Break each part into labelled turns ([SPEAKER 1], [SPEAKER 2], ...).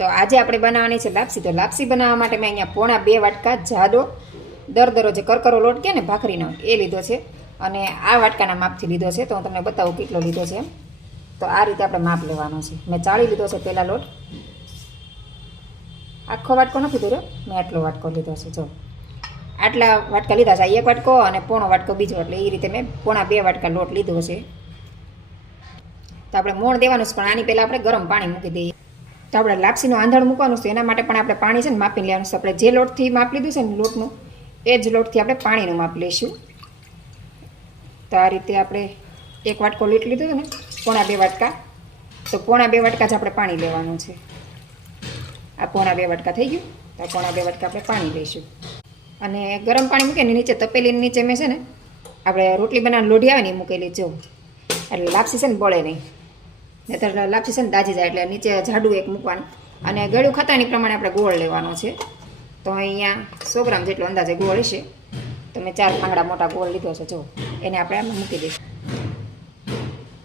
[SPEAKER 1] તો આજે આપણે બનાવવાની છે લાપસી. તો લાપસી બનાવવા માટે મેં અહીંયા પોણા બે વાટકા જાડો દરદરો જે કરકરો લોટ કે ને ભાખરીનો એ લીધો છે. અને આ વાટકાના માપથી લીધો છે. તો હું તમને બતાવું કેટલો લીધો છે તો આ રીતે આપણે માપ લેવાનો છે. મેં ચાળી લીધો છે પહેલાં લોટ. આખો વાટકો નથી ધર્યો મેં આટલો વાટકો લીધો છે. જો. આટલા વાટકા લીધા છે. એક વાટકો અને પોણો વાટકો બીજો. એટલે એ રીતે મેં પોણા બે વાટકા લોટ લીધો છે. તો આપણે મોણ દેવાનું છે. પણ આની પહેલાં આપણે ગરમ પાણી મૂકી દઈએ. તો આપણે લાપસીનું આંધણ મૂકવાનું છે, એના માટે પણ આપણે પાણી છે ને માપી લેવાનું છે. આપણે જે લોટથી માપ લીધું છે ને લોટનું, એ જ લોટથી આપણે પાણીનું માપ લઈશું. તો આ રીતે આપણે એક વાટકો લીટ લીધું હતું ને, પોણા બે વાટકા. તો પોણા બે વાટકા જ આપણે પાણી લેવાનું છે. આ પોણા બે વાટકા થઈ ગયું. તો પોણા બે વાટકા આપણે પાણી લઈશું. અને ગરમ પાણી મૂકીને નીચે તપેલીની નીચે મેં છે ને, આપણે રોટલી બનાવવાની લોઢી આવે ને એ મૂકેલી જો એટલે લાપસી છે ને બળે નહીં. નહીતર લાપસી છે ને દાજી જાય એટલે નીચે જાડું એક મૂકવાનું. અને ગળ્યું ખાતાની પ્રમાણે આપણે ગોળ લેવાનો છે. તો અહીંયા સો ગ્રામ જેટલો અંદાજે ગોળ હશે. તો મેં ચાર પાંગડા મોટા ગોળ લીધો છે, જો. એને આપણે આમાં મૂકી દઈશું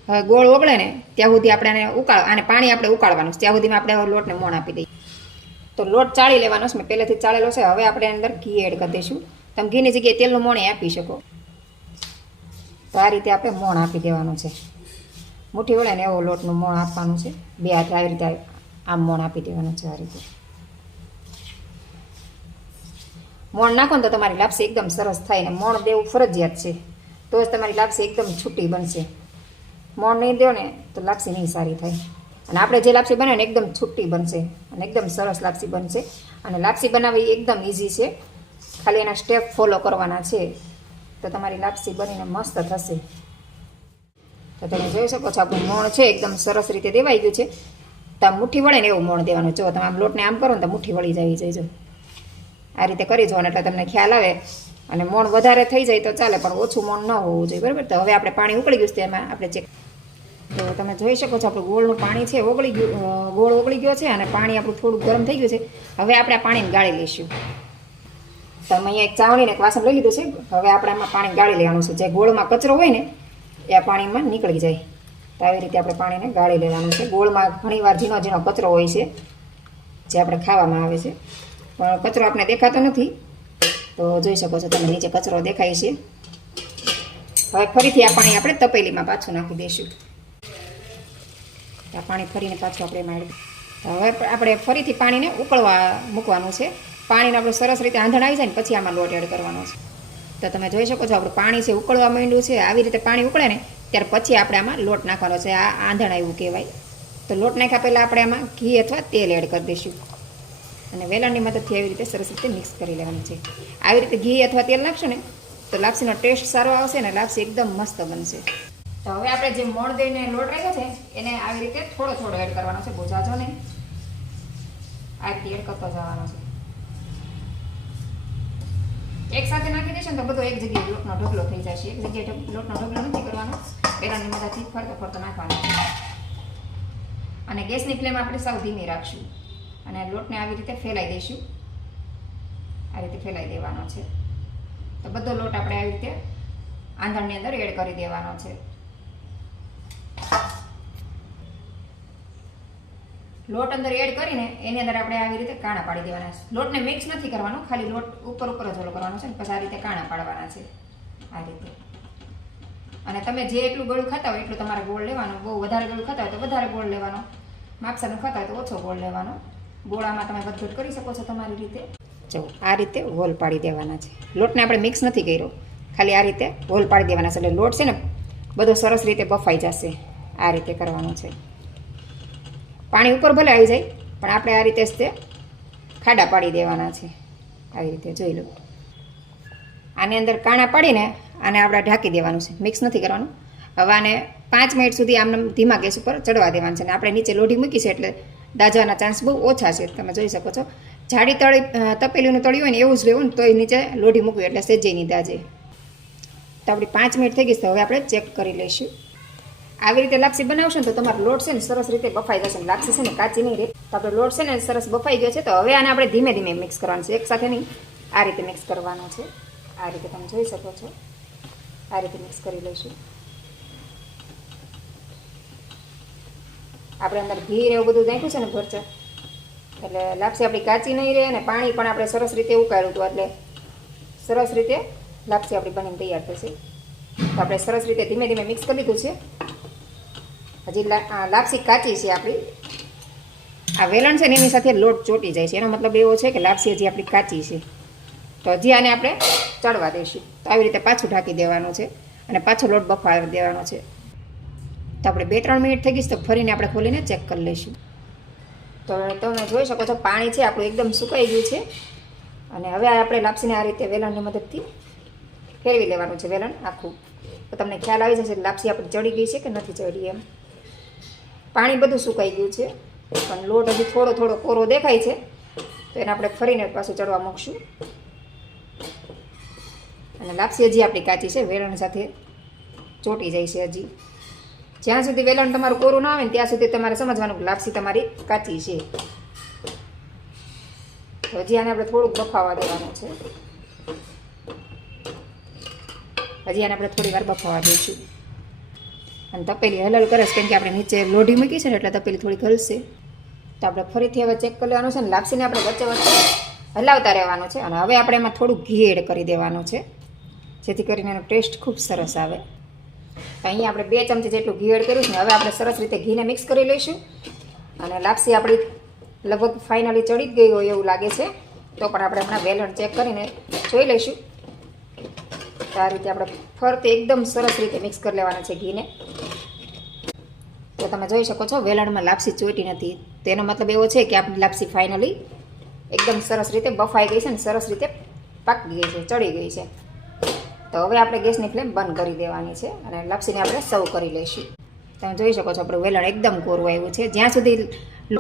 [SPEAKER 1] હવે ગોળ ઓગળે ને, ત્યાં સુધી આપણે એને ઉકાળ અને પાણી આપણે ઉકાળવાનું છે. ત્યાં સુધીમાં આપણે લોટને મોણ આપી દઈએ. તો લોટ ચાળી લેવાનો છે, મેં પહેલેથી ચાળેલો છે. હવે આપણે અંદર ઘી એડ કરી દઈશું. તમે ઘીની જગ્યાએ તેલનું મોણે આપી શકો. તો આ રીતે આપણે મોણ આપી દેવાનું છે. મુઠ્ઠી વળે એવો લોટનું મોણ આપવાનું છે. બે હાથ આવી રીતે આમ મોણ આપી દેવાનું છે આ રીતે. મોણ નાખો ને તો તમારી લાપસી એકદમ સરસ થાય ને મોણ દેવું ફરજિયાત છે. તો જ તમારી લાપસી એકદમ છૂટી બનશે. મોણ નહીં દો ને તો લાપસી નહીં સારી થાય. અને આપણે જે લાપસી બનાવીએ ને એકદમ છૂટી બનશે અને એકદમ સરસ લાપસી બનશે. અને લાપસી બનાવવી એકદમ ઇઝી છે. ખાલી એના સ્ટેપ ફોલો કરવાના છે. તો તમારી લાપસી બનીને મસ્ત થશે. તો તમે જોઈ શકો છો, આપણું મોણ છે, એકદમ સરસ રીતે દેવાઈ ગયું છે. તો આમ મુઠ્ઠી વળે ને એવું મોણ દેવાનું. જો તમે આમ લોટને આમ કરો ને તો મુઠ્ઠી વળી જાય જઈજો આ રીતે કરી જવાનું, એટલે તમને ખ્યાલ આવે. અને મોણ વધારે થઈ જાય તો ચાલે, પણ ઓછું મોણ ન હોવું જોઈએ, બરાબર? તો હવે આપણે પાણી ઉકળી ગયું છે, એમાં આપણે ચેક તો તમે જોઈ શકો છો, આપણું ગોળનું પાણી છે, ઓગળી ગયું ગોળ ઓગળી ગયો છે, અને પાણી આપણું થોડું ગરમ થઈ ગયું છે. હવે આપણે પાણીને ગાળી લઈશું. તમે અહીંયા એક ચાવણીને એક વાસણ લઈ લીધું છે. હવે આપણે આમાં પાણી ગાળી લેવાનું છે. જે ગોળમાં કચરો હોય ને એ આ પાણીમાં નીકળી જાય. તો આવી રીતે આપણે પાણીને ગાળી લેવાનું છે. ગોળમાં ઘણીવાર ઝીણો ઝીણો કચરો હોય છે, જે આપણે ખાવામાં આવે છે. પણ કચરો આપણે દેખાતો નથી. તો જોઈ શકો છો તમે, નીચે કચરો દેખાય છે. હવે ફરીથી આ પાણી આપણે તપેલીમાં પાછું નાખી દઈશું. આ પાણી ફરીને પાછું આપણે એમાં તો હવે આપણે ફરીથી પાણીને ઉકળવા મૂકવાનું છે. પાણીને આપણે સરસ રીતે આંધણ આવી જાય ને પછી આમાં લોટ એડ કરવાનો છે. તો તમે જોઈ શકો છો, આપણું પાણી છે ઉકળવા માંડ્યું છે. આવી રીતે પાણી ઉકળે ને, ત્યાર પછી આપણે આમાં લોટ નાખવાનો છે. આ આંધણ આવ્યું કહેવાય. તો લોટ નાખ્યા પહેલાં આપણે આમાં ઘી અથવા તેલ એડ કરી દઈશું. અને વેલણની મદદથી આવી રીતે સરસ રીતે મિક્સ કરી લેવાનું છે. આવી રીતે ઘી અથવા તેલ નાખશો ને, તો લાપસીનો ટેસ્ટ સારો આવશે ને લાપસી એકદમ મસ્ત બનશે. તો હવે આપણે જે મોણ દઈને લોટ રાખ્યો છે, એને આવી રીતે થોડો થોડો એડ કરવાનો છે. બહુ જાજો નહીં. આ એડ કરતો જવાનો છે. એક સાથે નાખી દેશો ને તો બધો એક જગ્યાએ લોટનો ઢગલો થઈ જશે. એક જગ્યાએ લોટનો ઢગલો નથી કરવાનો. પેલાની મદદથી ફરતો ફરતો નાખવાનો. અને ગેસની ફ્લેમ આપણે સાવ ધીમી રાખશું. અને લોટને આવી રીતે ફેલાઈ દઈશું. આ રીતે ફેલાઈ દેવાનો છે. તો બધો લોટ આપણે આવી રીતે આંધણની અંદર એડ કરી દેવાનો છે. લોટ અંદર એડ કરીને એની અંદર આપણે આવી રીતે કાણા પાડી દેવાના છે. લોટને મિક્સ નથી કરવાનો, ખાલી લોટ ઉપર ઉપર જ ઓલો કરવાનો છે પછી આ રીતે કાણા પાડવાના છે. આ રીતે. અને તમે જે એટલું ગળું ખાતા હોય એટલું તમારે ગોળ લેવાનો. બહુ વધારે ગળું ખાતા હોય તો વધારે ગોળ લેવાનો. માપસાનું ખાતા હોય તો ઓછો ગોળ લેવાનો. ગોળામાં તમે વધઘટ કરી શકો છો તમારી રીતે. જો, આ રીતે હોલ પાડી દેવાના છે. લોટને આપણે મિક્સ નથી કર્યો. ખાલી આ રીતે હોલ પાડી દેવાના છે. એટલે લોટ છે ને, બધો સરસ રીતે બફાઈ જશે. આ રીતે કરવાનું છે. પાણી ઉપર ભલે આવી જાય, પણ આપણે આ રીતે જ તે ખાડા પાડી દેવાના છે. આવી રીતે જોઈ લો. આની અંદર કાણા પાડીને આને આપણે ઢાંકી દેવાનું છે. મિક્સ નથી કરવાનું. હવે આને પાંચ મિનિટ સુધી આમને ધીમા ગેસ ઉપર ચડવા દેવાનું છે અને આપણે નીચે લોઢી મૂકી છે એટલે દાજાના ચાન્સ બહુ ઓછા છે. તમે જોઈ શકો છો. જાડી તળી તપેલીનું તળ્યું હોય ને એવું જ રહેવું ને તો એ નીચે લોઢી મૂકવી એટલે સેજે નહીં દાજે તો આપણી પાંચ મિનિટ થઈ ગઈ છે. હવે આપણે ચેક કરી લઈશું. આવી રીતે લાપસી બનાવશો ને તો તમારો લોટ છે ને સરસ રીતે બફાઈ જશે ને લાપસી છે ને કાચી નહીં રહે. તો આપણો લોટ છે ને સરસ બફાઈ ગયો છે. તો હવે આને આપણે ધીમે ધીમે મિક્સ કરવાનું છે. એકસાથે નહીં, આ રીતે મિક્સ કરવાનો છે. આ રીતે તમે જોઈ શકો છો. આ રીતે મિક્સ કરી લઈશું. આપણે અંદર ઘી એવું બધું નાખ્યું છે ને ભરચર એટલે લાપસી આપણી કાચી નહીં રહે અને પાણી પણ આપણે સરસ રીતે ઉકાળ્યું હતું. એટલે સરસ રીતે લાપસી આપણી બનીને તૈયાર થશે. તો આપણે સરસ રીતે ધીમે ધીમે મિક્સ કરી લીધું છે. હજી લાપસી કાચી છે આપણી. આ વેલણ છે ને એની સાથે લોટ ચોટી જાય છે. એનો મતલબ એવો છે કે લાપસી હજી આપણી કાચી છે. તો હજી આને આપણે ચડવા દઈશું. તો આવી રીતે પાછું ઢાંકી દેવાનું છે અને પાછો લોટ બફાવી દેવાનો છે. તો આપણે બે ત્રણ મિનિટ થઈ ગઈશ તો ફરીને આપણે ખોલીને ચેક કરી લઈશું. તો તમે જોઈ શકો છો પાણી છે, આપણું એકદમ સુકાઈ ગયું છે. અને હવે આપણે લાપસીને આ રીતે વેલણની મદદથી ફેરવી લેવાનું છે વેલણ આખું. તો તમને ખ્યાલ આવી જશે લાપસી આપણી ચડી ગઈ છે કે નથી ચડી એમ. પાણી બધું સુકાઈ ગયું છે. પણ લોટ હજી થોડો થોડો કોરો દેખાય છે. તો એને આપણે ફરીને પાછું ચડવા મૂકશું. અને લાપસી હજી આપણી કાચી છે. વેલણ સાથે ચોટી જાય છે હજી. જ્યાં સુધી વેલણ તમારું કોરું ના આવે ને ત્યાં સુધી તમારે સમજવાનું લાપસી તમારી કાચી છે. તો હજી આને આપણે થોડુંક બફાવા દેવાનું છે. હજી આને આપણે થોડી વાર બફાવા દઈશું. અને તપેલી હલલ કરે કેમ કે આપણે નીચે લોઢી મૂકી છે ને એટલે તપેલી થોડી હલશે. તો આપણે ફરીથી હવે ચેક કરી લેવાનું છે ને લાપસીને આપણે વચ્ચે વચ્ચે હલાવતા રહેવાનું છે. અને હવે આપણે એમાં થોડું ઘી એડ કરી દેવાનું છે. જેથી કરીને એનો ટેસ્ટ ખૂબ સરસ આવે. અહીંયા આપણે બે ચમચી જેટલું ઘી એડ કર્યું છે ને, હવે આપણે સરસ રીતે ઘીને મિક્સ કરી લઈશું. અને લાપસી આપણી લગભગ ફાઇનલી ચડી જ ગઈ હોય એવું લાગે છે. તો પણ આપણે હમણાં વેલણ ચેક કરીને જોઈ લઈશું. આ રીતે આપણે ફરતે એકદમ સરસ રીતે મિક્સ કરી લેવાના છે ઘીને. તો તમે જોઈ શકો છો, વેલણમાં લાપસી ચોટી નથી. તેનો મતલબ એવો છે કે આપણી લાપસી ફાઇનલી એકદમ સરસ રીતે બફાઈ ગઈ છે ને સરસ રીતે પાકી ગઈ છે, ચડી ગઈ છે. તો હવે આપણે ગેસની ફ્લેમ બંધ કરી દેવાની છે અને લાપસીને આપણે સર્વ કરી લઈશું. તમે જોઈ શકો છો, આપણું વેલણ એકદમ કોરું આવ્યું છે. જ્યાં સુધી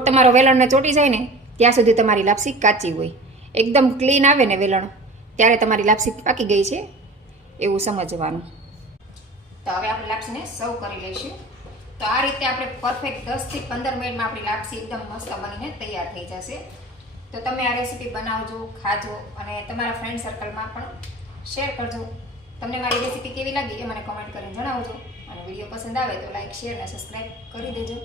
[SPEAKER 1] તમારો વેલણને ચોટી જાય ને, ત્યાં સુધી તમારી લાપસી કાચી હોય. એકદમ ક્લીન આવે ને વેલણ, ત્યારે તમારી લાપસી પાકી ગઈ છે એવું સમજવાનું. તો હવે આપણે લાપસીને સર્વ કરી લઈશું. તો આ રીતે આપણે પરફેક્ટ દસથી પંદર મિનિટમાં આપણી લાપસી એકદમ મસ્ત બનીને તૈયાર થઈ જશે. તો તમે આ રેસીપી બનાવજો, ખાજો અને તમારા ફ્રેન્ડ સર્કલમાં પણ શેર કરજો. તમને મારી રેસીપી કેવી લાગી એ મને કમેન્ટ કરીને જણાવજો. અને વીડિયો પસંદ આવે તો લાઈક શેર અને સબસ્ક્રાઈબ કરી દેજો.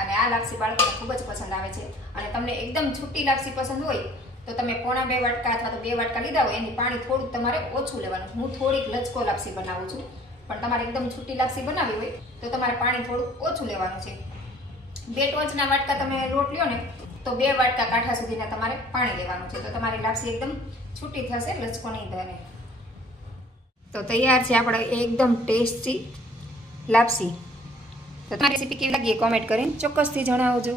[SPEAKER 1] અને આ લાપસી બાળકોને ખૂબ જ પસંદ આવે છે. અને તમને એકદમ છૂટી લાપસી પસંદ હોય તો તમે પોણા બે વાટકા અથવા તો બે વાટકા લીધા હોય એની પાણી થોડુંક તમારે ઓછું લેવાનું. હું થોડીક લચકો લાપસી બનાવું છું. પણ તમારે એકદમ છૂટી લાપસી બનાવી હોય તો તમારે પાણી થોડુંક ઓછું લેવાનું છે. બે ટોચના વાટકા તમે લોટ લ્યો ને, તો બે વાટકા કાંઠા સુધીના તમારે પાણી લેવાનું છે. તો તમારી લાપસી એકદમ છૂટી થશે, લચકો નહીં ધરે તો તૈયાર છે આપણે એકદમ ટેસ્ટી લાપસી. તો તમારી રેસીપી કેવી લાગી કોમેન્ટ કરીને ચોક્કસથી જણાવજો.